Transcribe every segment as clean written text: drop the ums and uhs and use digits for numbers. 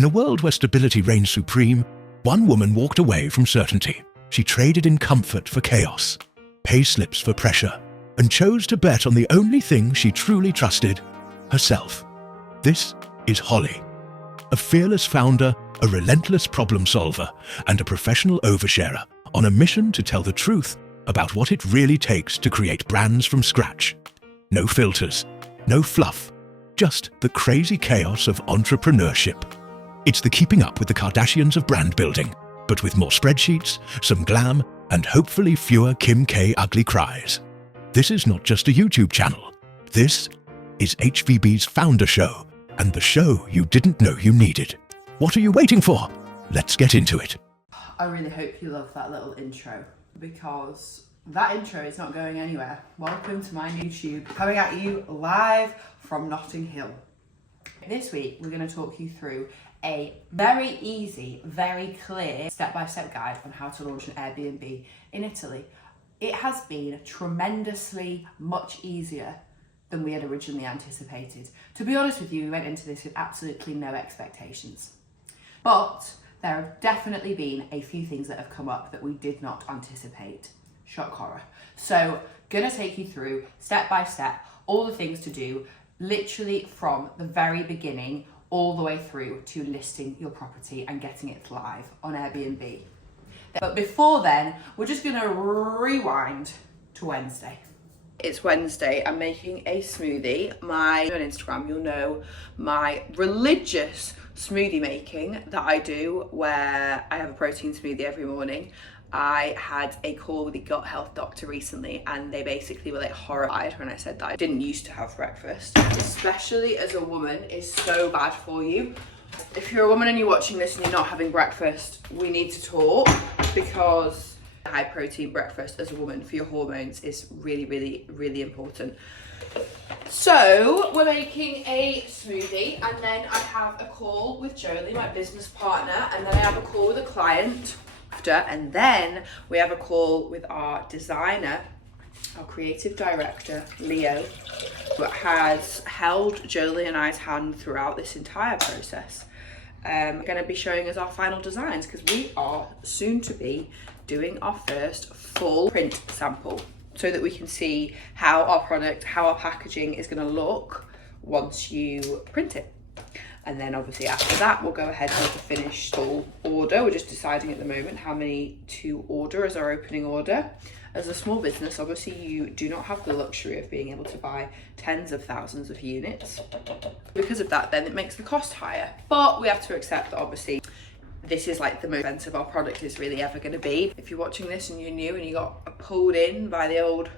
In a world where stability reigns supreme, one woman walked away from certainty. She traded in comfort for chaos, pay slips for pressure, and chose to bet on the only thing she truly trusted, herself. This is Holly, a fearless founder, a relentless problem solver, and a professional oversharer on a mission to tell the truth about what it really takes to create brands from scratch. No filters, no fluff, just the crazy chaos of entrepreneurship. It's the keeping up with the Kardashians of brand building, but with more spreadsheets, some glam, and hopefully fewer Kim K ugly cries. This is not just a YouTube channel. This is HVB's founder show, and the show you didn't know you needed. What are you waiting for? Let's get into it. I really hope you love that little intro, because that intro is not going anywhere. Welcome to my YouTube, coming at you live from Notting Hill. This week, we're going to talk you through a very easy, very clear step-by-step guide on how to launch an Airbnb in Italy. It has been tremendously much easier than we had originally anticipated. To be honest with you, we went into this with absolutely no expectations. But there have definitely been a few things that have come up that we did not anticipate. Shock horror. So, gonna take you through step by step all the things to do, literally from the very beginning all the way through to listing your property and getting it live on Airbnb. But before then, we're just gonna rewind to Wednesday. It's Wednesday, I'm making a smoothie. On Instagram, you'll know my religious smoothie making that I do, where I have a protein smoothie every morning. I had a call with the gut health doctor recently, and they basically were like horrified when I said that I didn't used to have breakfast. Especially as a woman, is so bad for you. If you're a woman and you're watching this and you're not having breakfast, we need to talk, because high protein breakfast as a woman for your hormones is really, really, really important. So we're making a smoothie, and then I have a call with Jolie, my business partner, and then I have a call with a client after, and then we have a call with our designer, our creative director, Leo, who has held Jolie and I's hand throughout this entire process. Going to be showing us our final designs, because we are soon to be doing our first full print sample, so that we can see how our product, how our packaging is going to look once you print it. And then obviously after that, we'll go ahead with the finished full order. We're just deciding at the moment how many to order as our opening order. As a small business, obviously you do not have the luxury of being able to buy tens of thousands of units. Because of that, then it makes the cost higher. But we have to accept that obviously this is like the most expensive our product is really ever going to be. If you're watching this and you're new and you got pulled in by the old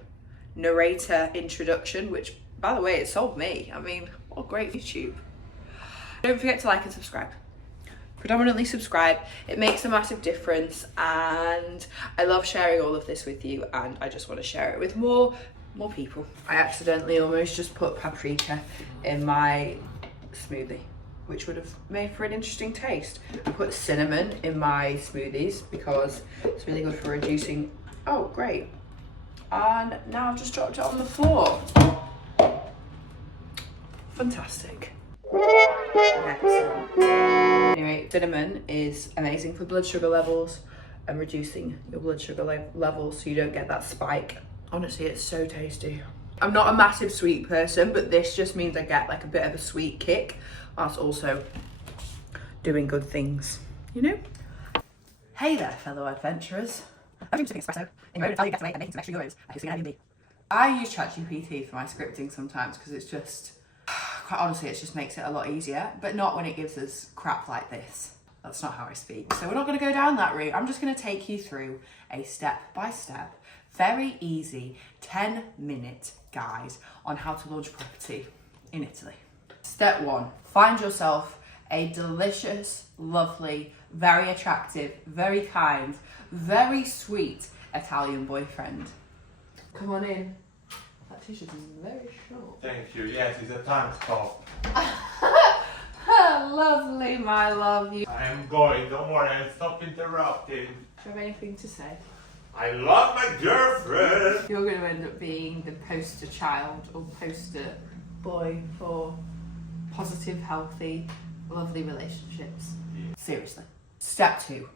narrator introduction, which by the way, it sold me. I mean, what a great YouTube. Don't forget to like and subscribe. Predominantly subscribe. It makes a massive difference, and I love sharing all of this with you, and I just want to share it with more people. I accidentally almost just put paprika in my smoothie, which would have made for an interesting taste. I put cinnamon in my smoothies because it's really good for reducing. Oh, great. And now I've just dropped it on the floor. Fantastic. Excellent. Anyway, cinnamon is amazing for blood sugar levels and reducing your blood sugar levels so you don't get that spike. Honestly, it's so tasty. I'm not a massive sweet person, but this just means I get like a bit of a sweet kick whilst also doing good things, you know? Hey there, fellow adventurers. I'm drinking espresso in your own Italian getaway and making some extra euros at hosting an Airbnb. I use ChatGPT for my scripting sometimes, because it's just, quite honestly, it just makes it a lot easier, but not when it gives us crap like this. That's not how I speak. So we're not going to go down that route. I'm just going to take you through a step-by-step, very easy 10-minute guide on how to launch property in Italy. Step 1, find yourself a delicious, lovely, very attractive, very kind, very sweet Italian boyfriend. Come on in. That t-shirt is very short. Thank you. Yes, it's a tank top. Lovely, my love. I am going. Don't worry. I'll stop interrupting. Do you have anything to say? I love my girlfriend. You're going to end up being the poster child or poster boy for positive, healthy lovely relationships. Seriously. Step 2,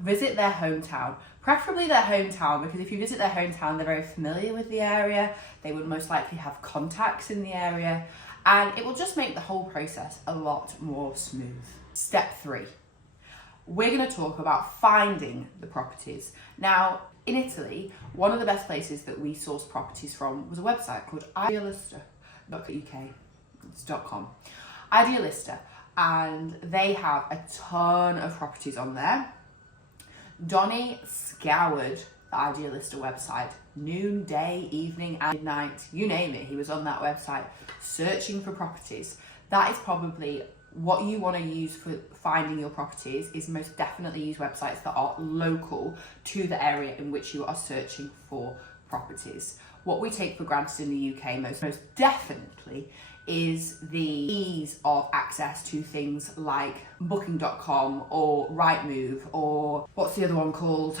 visit their hometown. Preferably their hometown, because if you visit their hometown, they're very familiar with the area. They would most likely have contacts in the area, and it will just make the whole process a lot more smooth. Step 3, we're going to talk about finding the properties. Now, in Italy, one of the best places that we sourced properties from was a website called Idealista.uk. It's .com. Idealista, and they have a ton of properties on there. Donny scoured the Idealista website, noon, day, evening, and midnight, you name it. He was on that website searching for properties. That is probably what you want to use for finding your properties, is most definitely use websites that are local to the area in which you are searching for properties. What we take for granted in the UK most definitely is the ease of access to things like booking.com or Rightmove, or what's the other one called?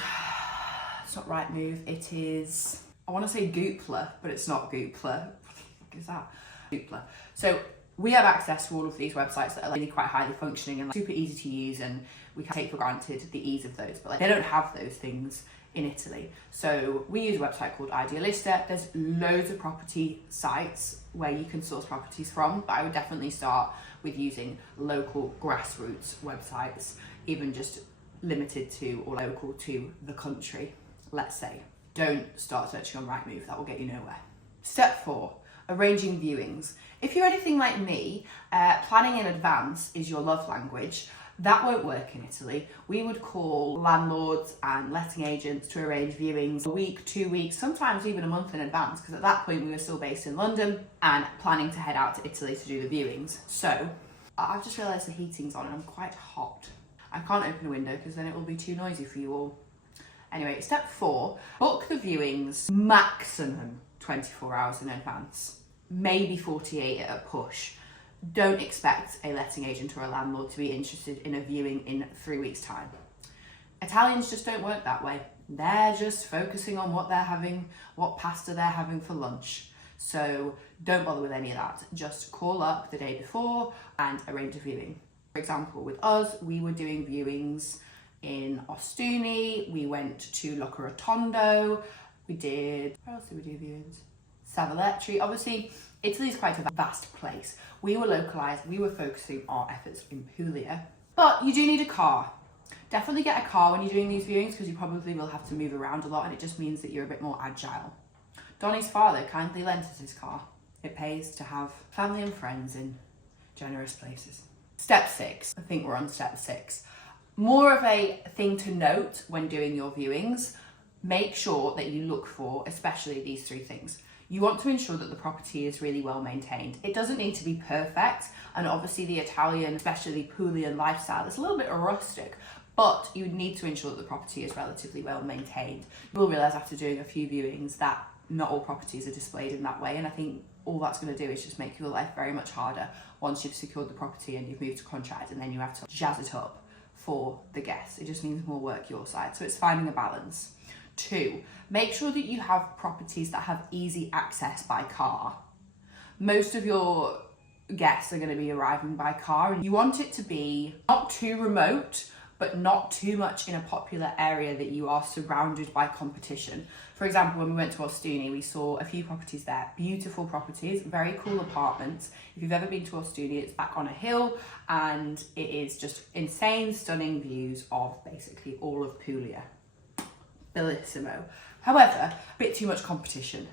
It's not Rightmove, it is, I want to say Goopla, but it's not Goopla. What the fuck is that? Goopla. So we have access to all of these websites that are really quite highly functioning and super easy to use, and we can take for granted the ease of those, but they don't have those things in Italy. So we use a website called Idealista. There's loads of property sites where you can source properties from, but I would definitely start with using local grassroots websites, even just limited to or local to the country, let's say. Don't start searching on Rightmove, that will get you nowhere. Step 4, arranging viewings. If you're anything like me, planning in advance is your love language. That won't work in Italy. We would call landlords and letting agents to arrange viewings a week, 2 weeks, sometimes even a month in advance, because at that point we were still based in London and planning to head out to Italy to do the viewings. So I've just realised the heating's on and I'm quite hot. I can't open a window because then it will be too noisy for you all. Anyway, step 4, book the viewings maximum 24 hours in advance, maybe 48 at a push. Don't expect a letting agent or a landlord to be interested in a viewing in 3 weeks' time. Italians just don't work that way. They're just focusing on what they're having, what pasta they're having for lunch. So don't bother with any of that. Just call up the day before and arrange a viewing. For example, with us, we were doing viewings in Ostuni, we went to Loca Rotondo, where else did we do viewings? Savoletri. Obviously, Italy is quite a vast place. We were localised, we were focusing our efforts in Puglia. But you do need a car. Definitely get a car when you're doing these viewings, because you probably will have to move around a lot, and it just means that you're a bit more agile. Donny's father kindly lent us his car. It pays to have family and friends in generous places. Step 6, I think we're on step 6. More of a thing to note when doing your viewings, make sure that you look for especially these 3 things. You want to ensure that the property is really well maintained. It doesn't need to be perfect, and obviously the Italian, especially Pulian lifestyle is a little bit rustic, but you need to ensure that the property is relatively well maintained. You will realise after doing a few viewings that not all properties are displayed in that way, and I think all that's going to do is just make your life very much harder once you've secured the property and you've moved to contract, and then you have to jazz it up for the guests. It just means more work your side, so it's finding a balance. 2, make sure that you have properties that have easy access by car. Most of your guests are going to be arriving by car, and you want it to be not too remote, but not too much in a popular area that you are surrounded by competition. For example, when we went to Ostuni, we saw a few properties there, beautiful properties, very cool apartments. If you've ever been to Ostuni, it's back on a hill, and it is just insane, stunning views of basically all of Puglia. Bellissimo. However, a bit too much competition.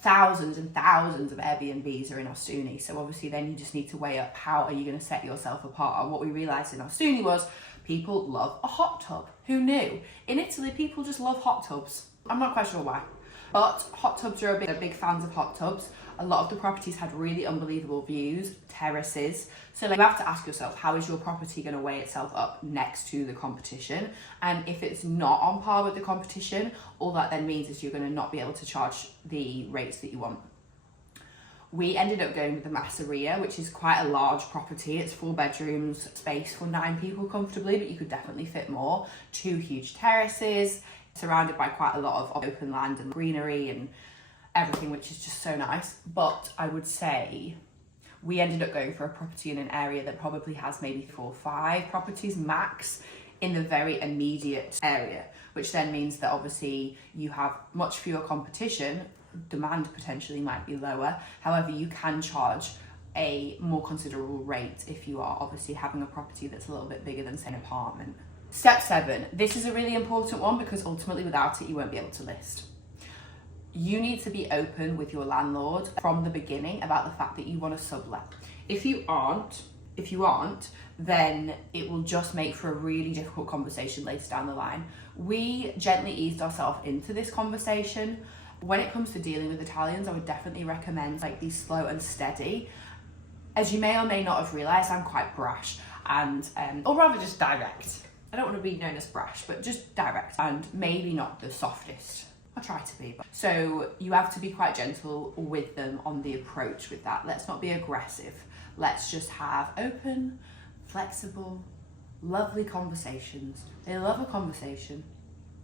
Thousands and thousands of Airbnbs are in Ostuni, so obviously then you just need to weigh up how are you going to set yourself apart. And what we realised in Ostuni was people love a hot tub. Who knew? In Italy, people just love hot tubs. I'm not quite sure why, but hot tubs are big fans of hot tubs. A lot of the properties had really unbelievable views, terraces. So you have to ask yourself, how is your property going to weigh itself up next to the competition? And if it's not on par with the competition, all that then means is you're going to not be able to charge the rates that you want. We ended up going with the Masseria, which is quite a large property. It's 4 bedrooms, space for 9 people comfortably, but you could definitely fit more. 2 huge terraces, surrounded by quite a lot of open land and greenery and everything, which is just so nice. But I would say We ended up going for a property in an area that probably has maybe 4 or 5 properties max in the very immediate area, which then means that obviously you have much fewer competition, demand potentially might be lower, however you can charge a more considerable rate if you are obviously having a property that's a little bit bigger than say an apartment. Step 7, this is a really important one because ultimately without it you won't be able to list. You need to be open with your landlord from the beginning about the fact that you want to sublet. If you aren't, then it will just make for a really difficult conversation later down the line. We gently eased ourselves into this conversation. When it comes to dealing with Italians, I would definitely recommend be slow and steady. As you may or may not have realised, I'm quite brash and, or rather just direct. I don't want to be known as brash, but just direct and maybe not the softest. I try to be. So you have to be quite gentle with them on the approach with that. Let's not be aggressive. Let's just have open, flexible, lovely conversations. They love a conversation.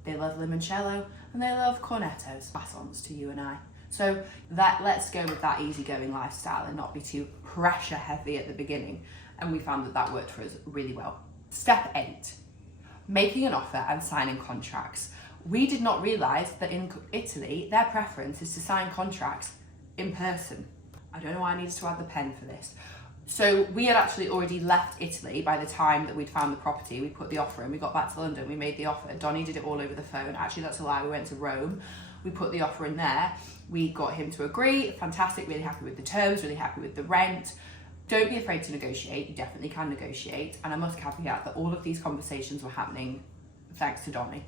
They love limoncello and they love cornettos. Pass-ons to you and I. So let's go with that easygoing lifestyle and not be too pressure heavy at the beginning. And we found that worked for us really well. Step 8, making an offer and signing contracts. We did not realise that in Italy, their preference is to sign contracts in person. I don't know why I needed to add the pen for this. So we had actually already left Italy by the time that we'd found the property. We put the offer in, we got back to London, we made the offer. Donnie did it all over the phone. Actually, that's a lie, we went to Rome. We put the offer in there. We got him to agree, fantastic, really happy with the terms, really happy with the rent. Don't be afraid to negotiate, you definitely can negotiate. And I must caveat that all of these conversations were happening thanks to Donnie.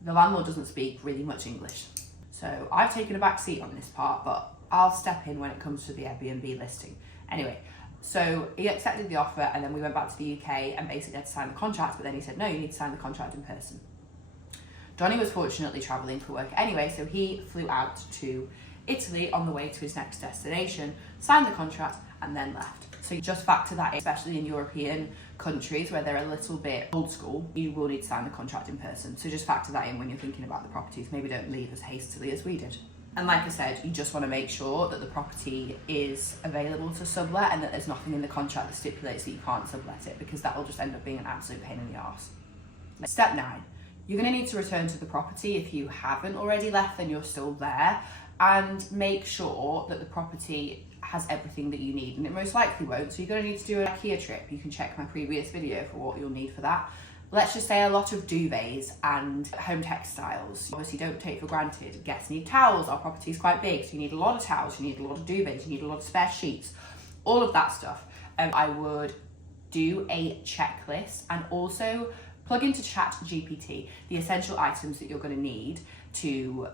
The landlord doesn't speak really much English. So I've taken a back seat on this part, but I'll step in when it comes to the Airbnb listing. Anyway, so he accepted the offer and then we went back to the UK and basically had to sign the contract, but then he said, no, you need to sign the contract in person. Donnie was fortunately travelling for work anyway, so he flew out to Italy on the way to his next destination, signed the contract and then left. So just factor that in, especially in European countries where they're a little bit old school, you will need to sign the contract in person. So just factor that in when you're thinking about the properties. Maybe don't leave as hastily as we did. And like I said, you just want to make sure that the property is available to sublet and that there's nothing in the contract that stipulates that you can't sublet it, because that will just end up being an absolute pain in the arse. Step 9, you're going to need to return to the property. If you haven't already left, then you're still there, and make sure that the property has everything that you need, and it most likely won't, so you're going to need to do an IKEA trip. You can check my previous video for what you'll need for that. Let's just say a lot of duvets and home textiles. Obviously don't take for granted. Guests need towels, our property is quite big, so you need a lot of towels, you need a lot of duvets, you need a lot of spare sheets, all of that stuff. I would do a checklist and also plug into ChatGPT the essential items that you're going to need to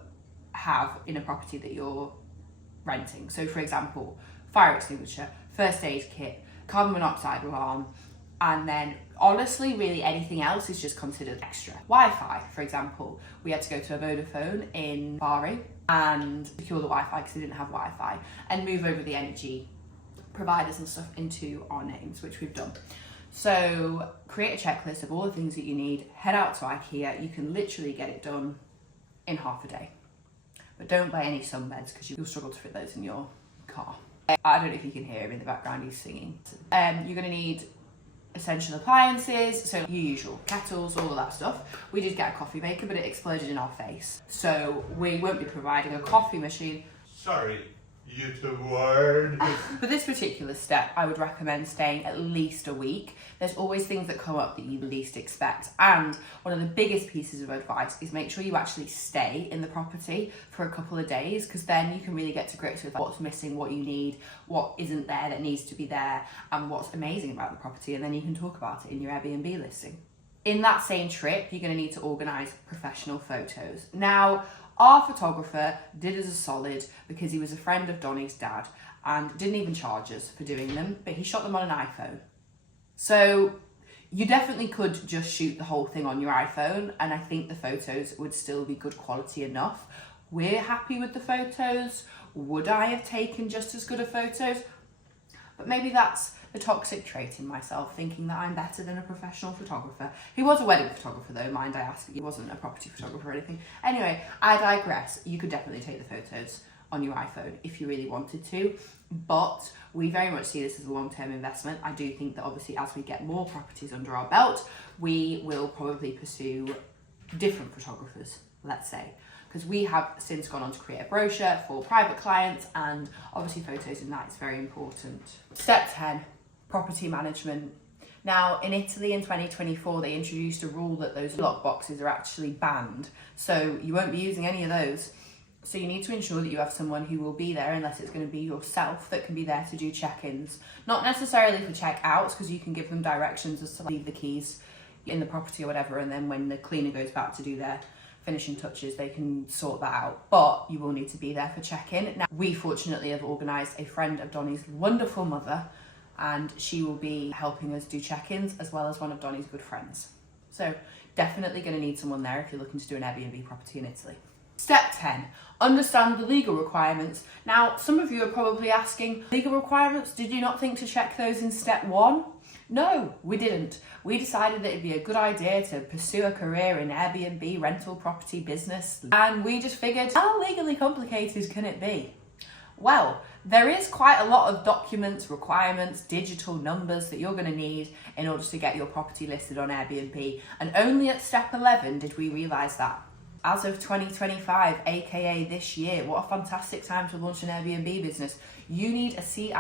have in a property that you're renting. So for example, fire extinguisher, first aid kit, carbon monoxide alarm, and then honestly really anything else is just considered extra. Wi-Fi, for example, we had to go to a Vodafone in Bari and secure the Wi-Fi because they didn't have Wi-Fi, and move over the energy providers and stuff into our names, which we've done. So create a checklist of all the things that you need, head out to IKEA. You can literally get it done in half a day. But don't buy any sunbeds because you'll struggle to fit those in your car. I don't know if you can hear him in the background, he's singing. You're going to need essential appliances, so your usual kettles, all of that stuff. We did get a coffee maker, but it exploded in our face. So we won't be providing a coffee machine. Sorry, YouTube word. For this particular step, I would recommend staying at least a week. There's always things that come up that you least expect. And one of the biggest pieces of advice is make sure you actually stay in the property for a couple of days, because then you can really get to grips with what's missing, what you need, what isn't there that needs to be there, and what's amazing about the property. And then you can talk about it in your Airbnb listing. In that same trip, you're going to need to organise professional photos. Now, our photographer did us a solid because he was a friend of Donnie's dad and didn't even charge us for doing them, but he shot them on an iPhone. So you definitely could just shoot the whole thing on your iPhone, and I think the photos would still be good quality enough. We're happy with the photos. Would I have taken just as good of photos? But maybe that's the toxic trait in myself, thinking that I'm better than a professional photographer. He was a wedding photographer though, mind I ask. He wasn't a property photographer or anything. Anyway, I digress. You could definitely take the photos on your iPhone if you really wanted to. But we very much see this as a long-term investment. I do think that obviously as we get more properties under our belt, we will probably pursue different photographers, let's say, because we have since gone on to create a brochure for private clients, and obviously photos in that is very important. Step 10, property management. Now, in Italy in 2024, they introduced a rule that those lock boxes are actually banned. So you won't be using any of those. So you need to ensure that you have someone who will be there, unless it's going to be yourself, that can be there to do check-ins. Not necessarily for check-outs, because you can give them directions as to leave the keys in the property or whatever, and then when the cleaner goes back to do their finishing touches, they can sort that out. But you will need to be there for check-in. Now, we fortunately have organised a friend of Donnie's wonderful mother, and she will be helping us do check-ins, as well as one of Donnie's good friends. So definitely going to need someone there if you're looking to do an Airbnb property in Italy. Step 10, understand the legal requirements. Now, some of you are probably asking, legal requirements, did you not think to check those in step 1? No, we didn't. We decided that it'd be a good idea to pursue a career in Airbnb rental property business, and we just figured, how legally complicated can it be? Well, there is quite a lot of documents, requirements, digital numbers that you're going to need in order to get your property listed on Airbnb, and only at step 11 did we realise that. As of 2025, aka this year, what a fantastic time to launch an Airbnb business. You need a CIN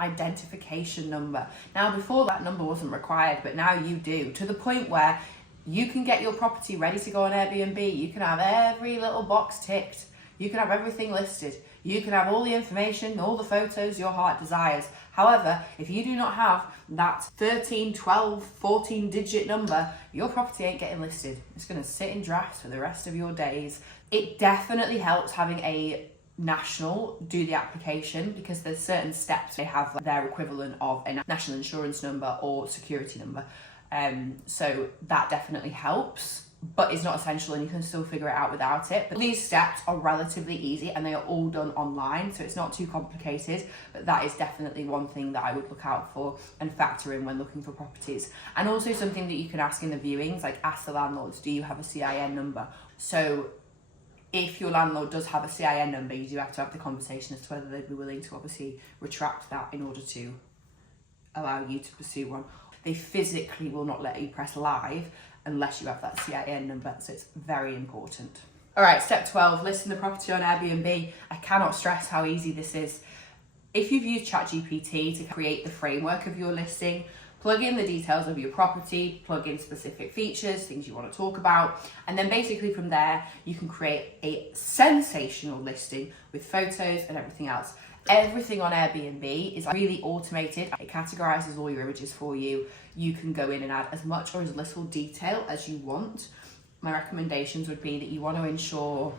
identification number. Now, before that number wasn't required, but now you do, to the point where you can get your property ready to go on Airbnb. You can have every little box ticked. You can have everything listed. You can have all the information, all the photos your heart desires. However, if you do not have that 13, 12, 14 digit number, your property ain't getting listed. It's going to sit in drafts for the rest of your days. It definitely helps having a national do the application, because there's certain steps they have their equivalent of a national insurance number or security number. So that definitely helps, but it's not essential, and you can still figure it out without it. But these steps are relatively easy and they are all done online, so it's not too complicated, but that is definitely one thing that I would look out for and factor in when looking for properties. And also something that you can ask in the viewings, like ask the landlords, do you have a CIN number? So if your landlord does have a CIN number, you do have to have the conversation as to whether they'd be willing to obviously retract that in order to allow you to pursue one. They physically will not let you press live unless you have that CIN number, so it's very important. All right, step 12, listing the property on Airbnb. I cannot stress how easy this is. If you've used ChatGPT to create the framework of your listing, plug in the details of your property, plug in specific features, things you want to talk about, and then basically from there, you can create a sensational listing with photos and everything else. Everything on Airbnb is really automated. It categorizes all your images for you. You can go in and add as much or as little detail as you want. My recommendations would be that you want to ensure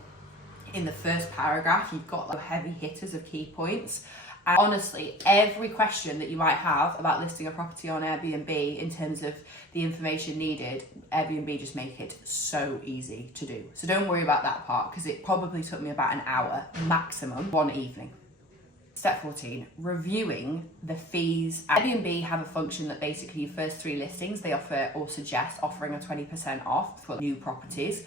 in the first paragraph you've got like heavy hitters of key points. And honestly, every question that you might have about listing a property on Airbnb in terms of the information needed, Airbnb just make it so easy to do. So don't worry about that part, because it probably took me about an hour maximum one evening. Step 14, reviewing the fees. Airbnb have a function that basically your first 3 listings, they offer or suggest offering a 20% off for new properties.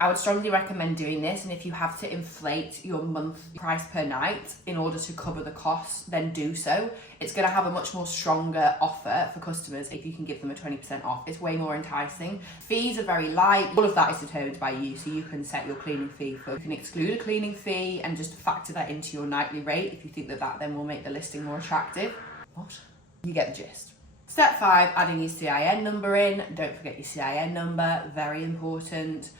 I would strongly recommend doing this, and if you have to inflate your monthly price per night in order to cover the costs, then do so. It's going to have a much more stronger offer for customers if you can give them a 20% off. It's way more enticing. Fees are very light. All of that is determined by you, so you can set your cleaning fee for. You can exclude a cleaning fee and just factor that into your nightly rate if you think that that then will make the listing more attractive. What? You get the gist. Step 5, adding your CIN number in. Don't forget your CIN number, very important.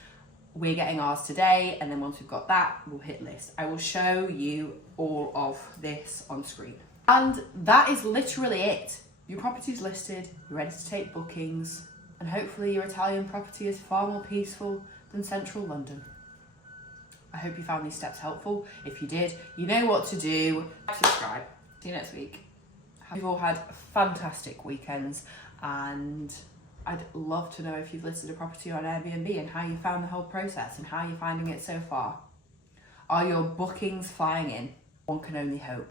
We're getting ours today, and then once we've got that, we'll hit list. I will show you all of this on screen. And that is literally it. Your property's listed, you're ready to take bookings, and hopefully your Italian property is far more peaceful than central London. I hope you found these steps helpful. If you did, you know what to do. Subscribe. See you next week. You've all had fantastic weekends, and I'd love to know if you've listed a property on Airbnb and how you found the whole process and how you're finding it so far. Are your bookings flying in? One can only hope.